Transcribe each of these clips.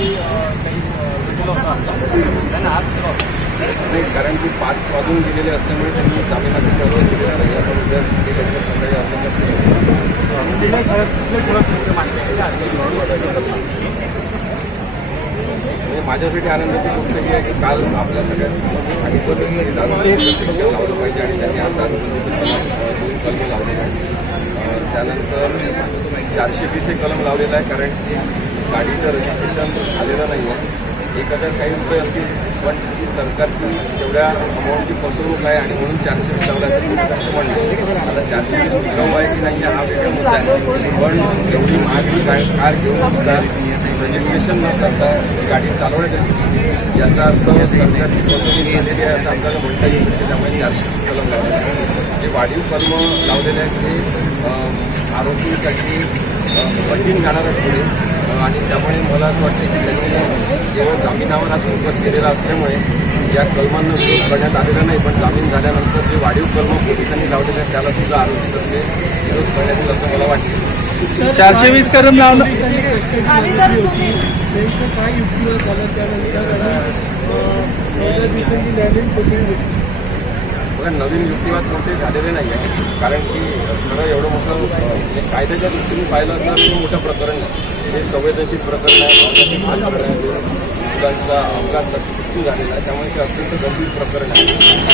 नाही, कारण की 5 वाजून गेलेले असल्यामुळे त्यांनी जामिनासाठी अर्ज केलेला नाही. आपण उद्या सकाळी अर्ज म्हणजे माझ्यासाठी आनंदाची गोष्ट ही आहे की काल आपल्या सगळ्यांसमोर सांगितलं दारूबंदीचं शिक्षण लावलं पाहिजे आणि त्यांनी आज दारूबंदीचे कलम लावलेलं आहे. त्यानंतर 420 हे कलम लावलेलं आहे, कारण की गाडीचं रजिस्ट्रेशन झालेलं नाही आहे. 1000 काही रुपये असतील, पण ती सरकारची तेवढ्या अमाऊंटची फसवणूक आहे आणि म्हणून 420 लावल्याचं पोलिसांचं म्हणणं. आता 420 टिकाऊ आहे की नाही हा वेगळा मुद्दा आहे, पण एवढी महागडी कार घेऊन सुद्धा रजिस्ट्रेशन न करता गाडी चालवण्यात आली याचा अर्थ सरकारची फसवणूक झालेली आहे असं आपल्याला म्हणता येऊ शकते. त्यामुळे 420 कलम लावलेले आहे. जे वाढीव कलम लावलेले आहेत ते आरोपीसाठी कठीण जाणारं पुढे आणि त्यामुळे मला असं वाटतं की त्यांनी केवळ जामिनावर हा फोकस केलेला असल्यामुळे या कलमांना विरोध करण्यात आलेला नाही, पण जामीन झाल्यानंतर जे वाढीव कलम पोलिसांनी लावलेले आहेत त्याला सुद्धा आरोपीतर्फे विरोध करण्यात येईल असं मला वाटतं. 420 कलम लावणं बघा, नवीन युक्तिवाद कोणते झालेले नाही आहे, कारण की खरं एवढं मोठं म्हणजे कायद्याच्या दृष्टीने पाहिलं तर हे मोठं प्रकरण नाही. हे संवेदनशील प्रकरण आहे. मुलांचा अपघात मृत्यू झालेला आहे, त्यामुळे ते अत्यंत गंभीर प्रकरण आहे.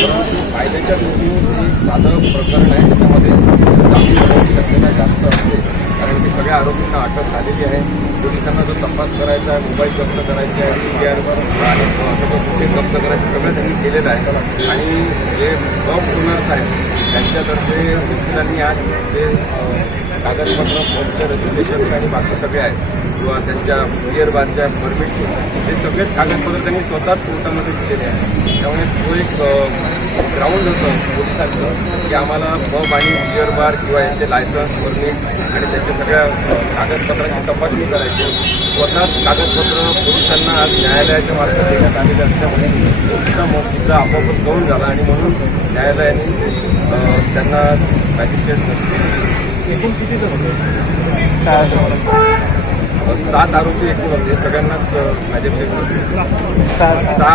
परंतु कायद्याच्या दृष्टीने एक साधं प्रकरण आहे, त्याच्यामध्ये जामीन होण्याची शक्यता जास्त असते, कारण की सगळ्या आरोपींना अटक झालेली आहे. पोलिसांना जो तपास करायचा आहे, मोबाईल जप्त करायचे आहे, CRवर आणि सगळं कुठे जप्त करायचं सगळं त्यांनी केलेलं आहे. आणि जे ओनर्स आहेत त्यांच्यातर्फे वकिलांनी आज जे कागदपत्र फॉर्मचं रजिस्ट्रेशन आणि बाकी सगळे आहेत किंवा त्यांच्या बिअर बारच्या परमिटचे हे सगळेच कागदपत्र त्यांनी स्वतःच कोर्टामध्ये दिलेले आहे. त्यामुळे तो एक ग्राउंड होतं पोलिसांचं की आम्हाला पब आणि बिअर बार किंवा यांचे लायसन्स परमिट आणि त्यांच्या सगळ्या कागदपत्रांची तपासणी करायची. स्वतःच कागदपत्र पोलिसांना आज न्यायालयाच्या मार्फत देण्यात आलेले असल्यामुळे तो सुद्धा मुद्दा आपोआपच गौण झाला आणि म्हणून न्यायालयाने त्यांना मॅजिस्ट्रेट एकूण किती जण होते? 7 आरोपी एकूण होते. सगळ्यांनाच मॅजिस्ट्रेट 6